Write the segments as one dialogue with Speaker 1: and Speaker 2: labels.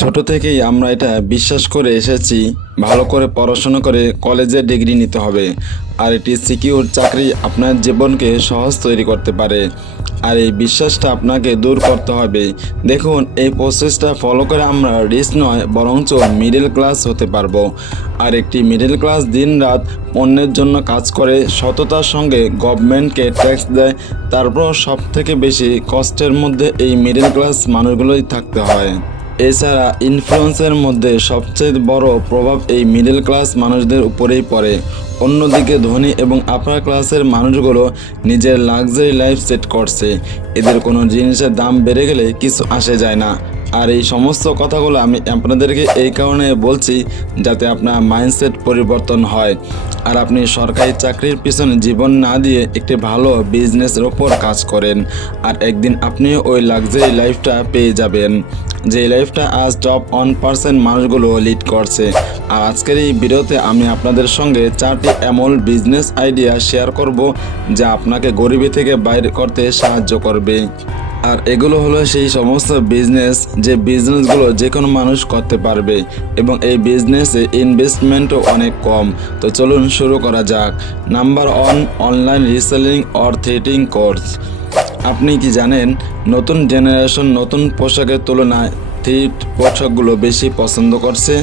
Speaker 1: ছোট থেকেই আমরা এটা বিশ্বাস করে এসেছি, ভালো করে পড়াশোনা করে কলেজে ডিগ্রি নিতে হবে। আর এটি সিকিউর চাকরি আপনার জীবনকে সহজ তৈরি করতে পারে। আর এই বিশ্বাসটা আপনাকে দূর করতে হবে। দেখুন, এই প্রসেসটা ফলো করে আমরা রিচ নয়, বরঞ্চ মিডল ক্লাস হতে পারব। আর একটি মিডল ক্লাস দিন রাত অন্যের জন্য কাজ করে সততার সঙ্গে গভর্নমেন্টকে ট্যাক্স দেয় তারপর সব থেকে বেশি কষ্টের মধ্যে এই মিডল ক্লাস মানুষগুলোই থাকতে হয়। এছাড়া ইনফ্লুয়েন্সের মধ্যে সবচেয়ে বড় প্রভাব এই মিডল ক্লাস মানুষদের উপরেই পড়ে। অন্যদিকে ধনী এবং আপার ক্লাসের মানুষগুলো নিজের লাক্সারি লাইফ সেট করছে। এদের কোনো জিনিসের দাম বেড়ে গেলে কিছু আসে যায় না। আর এই সমস্ত কথাগুলো আমি আপনাদেরকে এই কারণে বলছি যাতে আপনার মাইন্ডসেট পরিবর্তন হয়। আর আপনি সরকারি চাকরির পিছনে জীবন না দিয়ে একটি ভালো বিজনেসের ওপর কাজ করেন। আর একদিন আপনিও ওই লাক্সারি লাইফটা পেয়ে যাবেন। যে লাইফটা আজ টপ ওয়ান পার্সেন্ট মানুষগুলো লিড করছে। আর আজকের এই ভিডিওতে আমি আপনাদের সঙ্গে চারটি এমন বিজনেস আইডিয়া শেয়ার করব যা আপনাকে গরিবি থেকে বাইরে করতে সাহায্য করবে। আর এগুলো হলো সেই সমস্ত বিজনেস যে বিজনেসগুলো যে কোনো মানুষ করতে পারবে এবং এই বিজনেসে ইনভেস্টমেন্টও অনেক কম। তো চলুন শুরু করা যাক। Number one online reselling or thrifting course আপনি কি জানেন, নতুন জেনারেশন নতুন পোশাকের তুলনায় থ্রিট পোশাকগুলো বেশি পছন্দ করছে?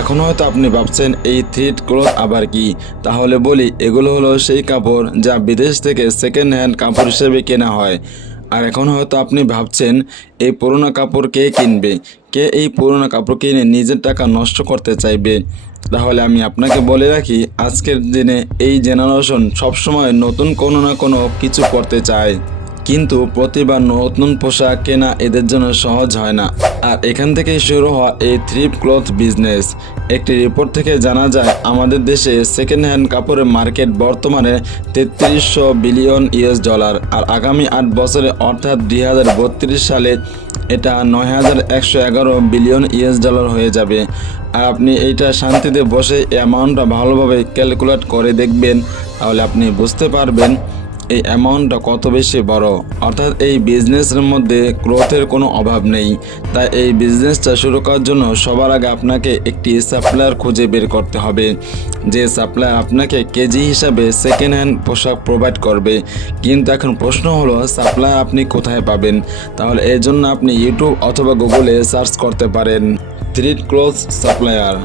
Speaker 1: এখন হয়তো আপনি ভাবছেন, এই থ্রিট ক্লথ আবার কি? তাহলে বলি, এগুলো হলো সেই কাপড় যা বিদেশ থেকে সেকেন্ড হ্যান্ড কাপড় হিসেবে কেনা হয়। আর এখন হয়তো আপনি ভাবছেন, এই পুরনো কাপড় কে কিনবে? কে এই পুরনো কাপড় কিনে নিজের টাকা নষ্ট করতে চাইবে? তাহলে আমি আপনাকে বলে রাখি, আজকের দিনে এই জেনারেশন সবসময় নতুন কোনো না কোনো কিছু করতে চায়। কিন্তু প্রতিবার নতুন পোশাক কেনা এদের জন্য সহজ হয় না। আর এখান থেকেই শুরু হওয়া এই থ্রিপ ক্লথ বিজনেস একটি রিপোর্ট থেকে জানা যায়, আমাদের দেশে সেকেন্ড হ্যান্ড কাপড়ের মার্কেট বর্তমানে তেত্রিশশো বিলিয়ন ইউএস ডলার আর আগামী আট বছরে অর্থাৎ দুই হাজার বত্রিশ সালে এটা নয় হাজার একশো এগারো বিলিয়ন ইউএস ডলার হয়ে যাবে। আর আপনি এইটা শান্তিতে বসে অ্যামাউন্টটা ভালোভাবে ক্যালকুলেট করে দেখবেন, তাহলে আপনি বুঝতে পারবেন এই অ্যামাউন্টটা কত বেশি বড়? অর্থাৎ এই বিজনেসের মধ্যে গ্রোথের কোনো অভাব নেই। তাই এই বিজনেসটা শুরু করার জন্য সবার আগে আপনাকে একটি সাপ্লায়ার খুঁজে বের করতে হবে। যে সাপ্লায়ার আপনাকে কেজি হিসাবে সেকেন্ড হ্যান্ড পোশাক প্রোভাইড করবে। কিন্তু এখন প্রশ্ন হলো সাপ্লায়ার আপনি কোথায় পাবেন? তাহলে এর জন্য আপনি ইউটিউব অথবা গুগলে সার্চ করতে পারেন। থ্রিড ক্লোথ সাপ্লায়ার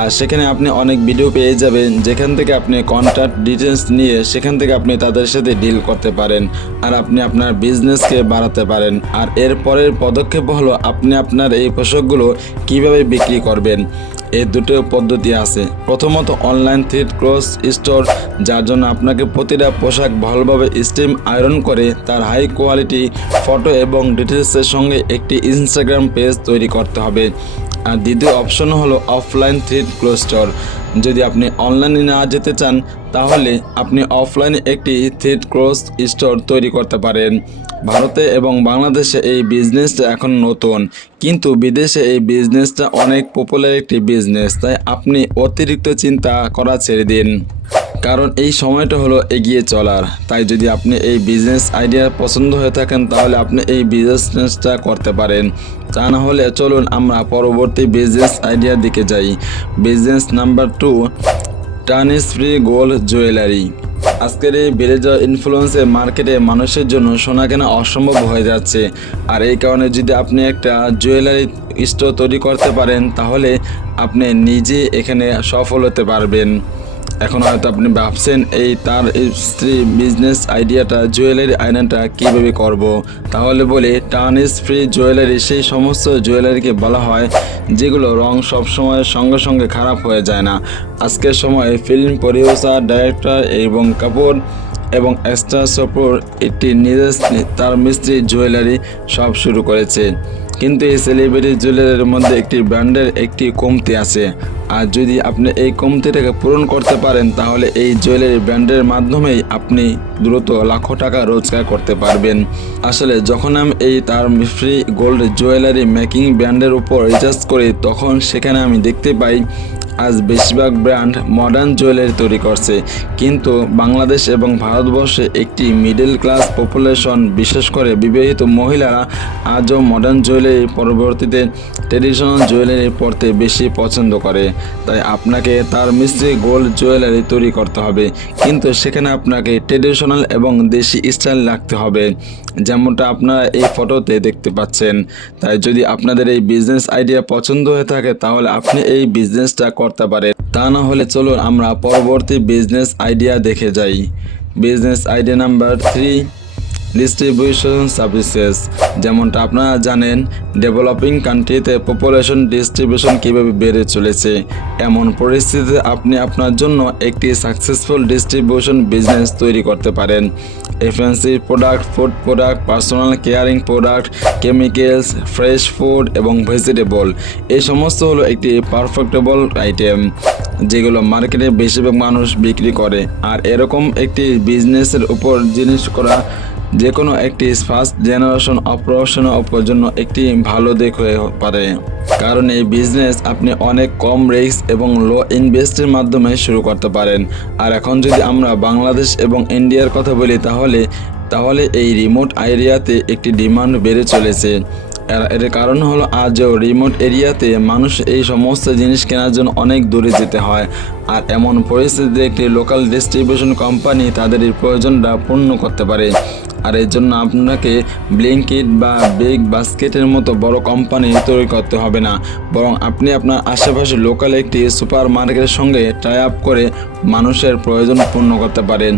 Speaker 1: আর সেখানে আপনি অনেক ভিডিও পেয়ে যাবেন, যেখান থেকে আপনি কন্ট্যাক্ট ডিটেলস নিয়ে সেখান থেকে আপনি তাদের সাথে ডিল করতে পারেন আর আপনি আপনার বিজনেসকে বাড়াতে পারেন। আর এর পরের পদক্ষেপ হলো আপনি আপনার এই পোশাকগুলো কীভাবে বিক্রি করবেন। এই দুটো পদ্ধতি আছে। প্রথমত অনলাইন থ্রিড ক্রস স্টোর যার জন্য আপনাকে প্রতিটা পোশাক ভালোভাবে স্টিম আয়রন করে তার হাই কোয়ালিটি ফটো এবং ডিটেলসের সঙ্গে একটি ইনস্টাগ্রাম পেজ তৈরি করতে হবে। আর দ্বিতীয় অপশন হলো অফলাইন থ্রিড ক্লোজ স্টোর যদি আপনি অনলাইনে না যেতে চান, তাহলে আপনি অফলাইনে একটি থ্রিড ক্লোজ স্টোর তৈরি করতে পারেন। ভারতে এবং বাংলাদেশে এই বিজনেসটা এখন নতুন। কিন্তু বিদেশে এই বিজনেসটা অনেক পপুলার একটি বিজনেস তাই আপনি অতিরিক্ত চিন্তা করা ছেড়ে দিন। কারণ এই সময়টা হলো এগিয়ে চলার। তাই যদি আপনি এই বিজনেস আইডিয়া পছন্দ হয়ে থাকেন, তাহলে আপনি এই বিজনেসটা করতে পারেন। তা না হলে চলুন আমরা পরবর্তী বিজনেস আইডিয়ার দিকে যাই। Business number two টানিস free gold jewellery আজকের এই বেড়ে যাওয়া ইনফ্লুয়েন্সে মার্কেটে মানুষের জন্য সোনা কেনা অসম্ভব হয়ে যাচ্ছে। আর এই কারণে যদি আপনি একটা জুয়েলারি স্টোর তৈরি করতে পারেন, তাহলে আপনি নিজে এখানে সফল হতে পারবেন। এখন হয়তো আপনি ভাবছেন, এই তার স্ত্রী বিজনেস আইডিয়াটা জুয়েলারি আয়নাটা কীভাবে করব। তাহলে বলি ইজ ফ্রি জুয়েলারি, সেই সমস্ত জুয়েলারিকে বলা হয়, যেগুলো রং সবসময় সঙ্গে সঙ্গে খারাপ হয়ে যায় না আজকের সময়ে ফিল্ম প্রডিউসার ডাইরেক্টর এবং কাপড় এবং এক্সট্রা সপোর একটি নিজের তার মিস্ত্রি জুয়েলারি সব শুরু করেছে কিন্তু এই সেলিব্রিটি জুয়েলারির মধ্যে একটি ব্র্যান্ডের একটি কমতি আছে। আর যদি আপনি এই কমতিটাকে পূরণ করতে পারেন, তাহলে এই জুয়েলারি ব্র্যান্ডের মাধ্যমেই আপনি দ্রুত লাখো টাকা রোজগার করতে পারবেন। আসলে যখন আমি এই তার ফ্রি গোল্ড জুয়েলারি মেকিং ব্র্যান্ডের উপর রিচার্জ করি, তখন সেখানে আমি দেখতে পাই আজ বেশিরভাগ ব্র্যান্ড মডার্ন জুয়েলারি তৈরি করছে। কিন্তু বাংলাদেশ এবং ভারতবর্ষে একটি মিডল ক্লাস পপুলেশন বিশেষ করে বিবাহিত মহিলারা, আজও মডার্ন জুয়েলারি পরবর্তীতে ট্রেডিশনাল জুয়েলারি পরতে বেশি পছন্দ করে। তাই আপনাকে তার মিস্ত্রি গোল্ড জুয়েলারি তৈরি করতে হবে। কিন্তু সেখানে আপনাকে ট্রেডিশনাল এবং দেশি স্টাইল রাখতে হবে, যেমনটা আপনারা এই ফটোতে দেখতে পাচ্ছেন। তাই যদি আপনাদের এই বিজনেস আইডিয়া পছন্দ হয়ে থাকে, তাহলে আপনি এই বিজনেসটা করতে পারে। তা না হলে চলুন আমরা পরবর্তী বিজনেস আইডিয়া দেখে যাই। Business idea number three distribution services যেমনটা আপনারা জানেন ডেভেলপিং কান্ট্রিতে পপুলেশন ডিস্ট্রিবিউশন কীভাবে বেড়ে চলেছে। এমন পরিস্থিতিতে আপনি আপনার জন্য একটি সাকসেসফুল ডিস্ট্রিবিউশন বিজনেস তৈরি করতে পারেন। FNC product food product personal caring product chemicals fresh food এবং ভেজিটেবল এই সমস্ত হলো একটি পারফেক্টেবল আইটেম যেগুলো মার্কেটে বেশিরভাগ মানুষ বিক্রি করে। আর এরকম একটি বিজনেসের উপর জিনিস করা যে কোনো একটি ফার্স্ট জেনারেশন অপারেশন অপর জন্য একটি ভালো দিক হয়ে পারে। কারণ এই বিজনেস আপনি অনেক কম রিস্ক এবং লো ইনভেস্টের মাধ্যমে শুরু করতে পারেন। আর এখন যদি আমরা বাংলাদেশ এবং ইন্ডিয়ার কথা বলি, তাহলে তাহলে এই রিমোট এরিয়াতে একটি ডিমান্ড বেড়ে চলেছে। এর- কারণ হলো আজও রিমোট এরিয়াতে মানুষ এই সমস্ত জিনিস কেনার জন্য অনেক দূরে যেতে হয়। আর এমন পরিস্থিতিতে একটি লোকাল ডিস্ট্রিবিউশন কোম্পানি তাদের প্রয়োজনটা পূর্ণ করতে পারে। আর এর জন্য আপনাকে ব্লিঙ্কিট বা বেগ বাস্কেটের মতো বড় কোম্পানি তৈরি করতে হবে না। বরং আপনি আপনার আশেপাশে লোকাল একটি সুপার মার্কেটের সঙ্গে টাই আপ করে মানুষের প্রয়োজন পূর্ণ করতে পারেন।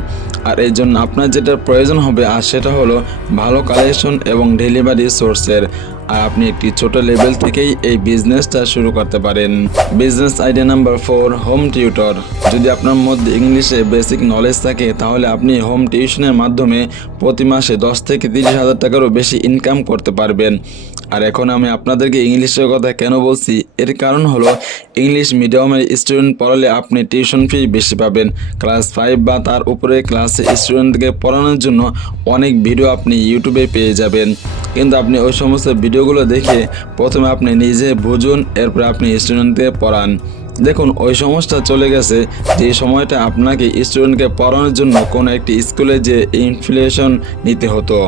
Speaker 1: আর এই জন্য আপনার যেটা প্রয়োজন হবে, আর সেটা হলো ভালো কালেকশন এবং ডেলিভারি সোর্সের আর আপনি একটি ছোট লেভেল থেকেই এই বিজনেসটা শুরু করতে পারেন। Business idea number four home tutor যদি আপনার মধ্যে ইংলিশে বেসিক নলেজ থাকে, তাহলে আপনি হোম টিউশনের মাধ্যমে প্রতি মাসে দশ থেকে তিরিশ হাজার টাকারও বেশি ইনকাম করতে পারবেন। আর এখন আমি আপনাদেরকে ইংলিশের কথা কেন বলছি? এর কারণ হলো ইংলিশ মিডিয়ামের স্টুডেন্ট পড়ালে আপনি টিউশন ফি বেশি পাবেন। ক্লাস ফাইভ বা তার উপরে ক্লাসে স্টুডেন্টকে পড়ানোর জন্য অনেক ভিডিও আপনি ইউটিউবে পেয়ে যাবেন। কিন্তু আপনি ওই সমস্ত ভিডিওগুলো দেখে প্রথমে আপনি নিজে বুঝুন, এরপরে আপনি স্টুডেন্টকে পড়ান। দেখুন, ওই সমস্যা চলে গেছে যে সময়টা আপনাকে স্টুডেন্টকে পড়ানোর জন্য কোনো একটি স্কুলে যে ইনফ্লেশন নিতে হতো।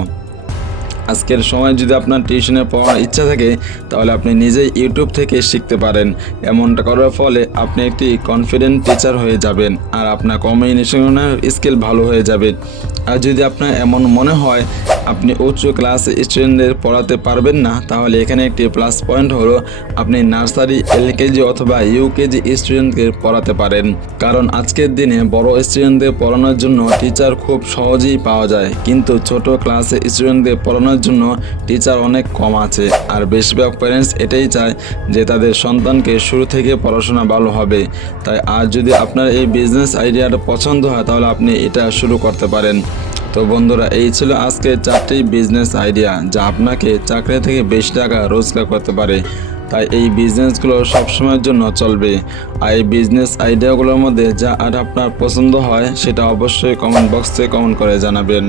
Speaker 1: আজকের সময় যদি আপনার টিউশনে পড়ার ইচ্ছা থাকে, তাহলে আপনি নিজেই ইউটিউব থেকে শিখতে পারেন। এমনটা করার ফলে আপনি একটি কনফিডেন্ট টিচার হয়ে যাবেন আর আপনার কমিউনিকেশনের স্কিল ভালো হয়ে যাবে। আর যদি আপনার এমন মনে হয়, আপনি উচ্চ ক্লাস স্টুডেন্টদের পড়াতে পারবেন না, তাহলে এখানে একটি প্লাস পয়েন্ট হলো আপনি নার্সারি এলকেজি অথবা ইউকেজি স্টুডেন্টকে পড়াতে পারেন। কারণ আজকের দিনে বড় স্টুডেন্টদের পড়ানোর জন্য টিচার খুব সহজেই পাওয়া যায়। কিন্তু ছোট ক্লাসে স্টুডেন্টদের পড়ানোর জন্য টিচার অনেক কম আছে। আর বেশিরভাগ প্যারেন্টস এটাই চায় যে তাদের সন্তানকে শুরু থেকে পড়াশোনা ভালো হবে। তাই আর যদি আপনার এই বিজনেস আইডিয়াটা পছন্দ হয়, তাহলে আপনি এটা শুরু করতে পারেন। তো বন্ধুরা, এই ছিল আজকে চারটি বিজনেস আইডিয়া যা আপনাকে চাকরি থেকে বেশি টাকা রোজগার করতে পারে। তাই এই বিজনেসগুলো সবসময়ের জন্য চলবে। আর এই বিজনেস আইডিয়াগুলোর মধ্যে যা আর আপনার পছন্দ হয়, সেটা অবশ্যই কমেন্ট বক্সে কমেন্ট করে জানাবেন।